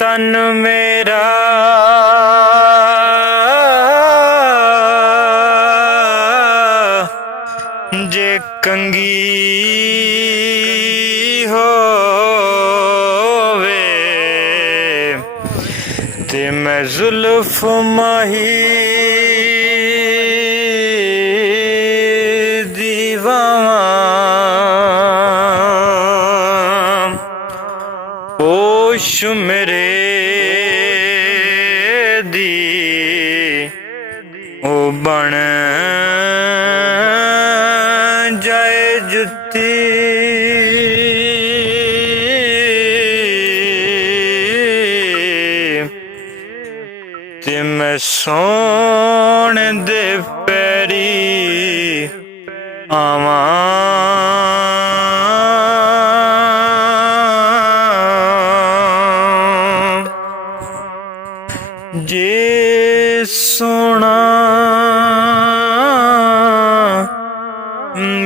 तन मेरा जे कंगी होवे ते मैं जुल्फ माही पोश मेरे दी ओ बन जाए जुत्ती ते मैं सोने दे पैरी आवां जे सोना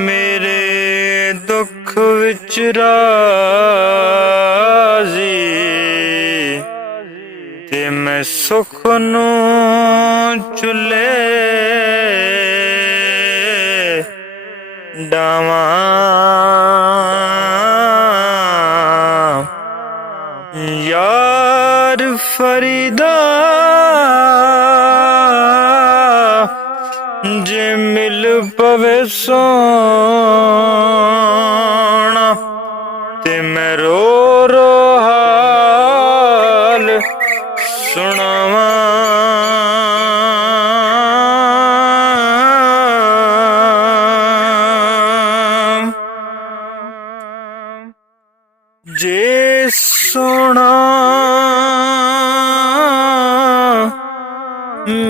मेरे दुख विच राज़ी ते मैं सुख नू चुले डावां यार फरीदा जे मिल पवे सोना ते मैं रो रो हाल सुनावां जे सोना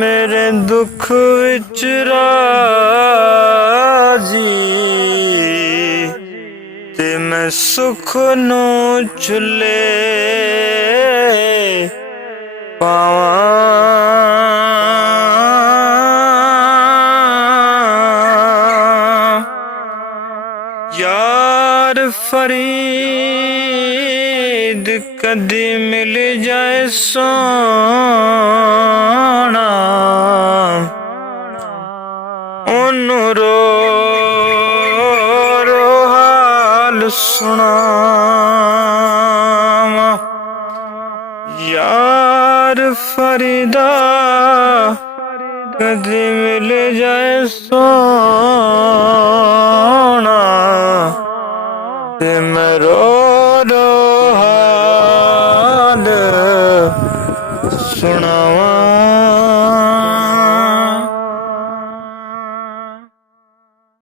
मेरे दुख विच राज़ी ते मैं सुख नू चुले पावां यार फरीद कदी मिल जाए सोना ओनू रो रो हाल सुनावां यार फरीदा कदी मिल जाए सोना ते मैं रो रो हाल सुनावां।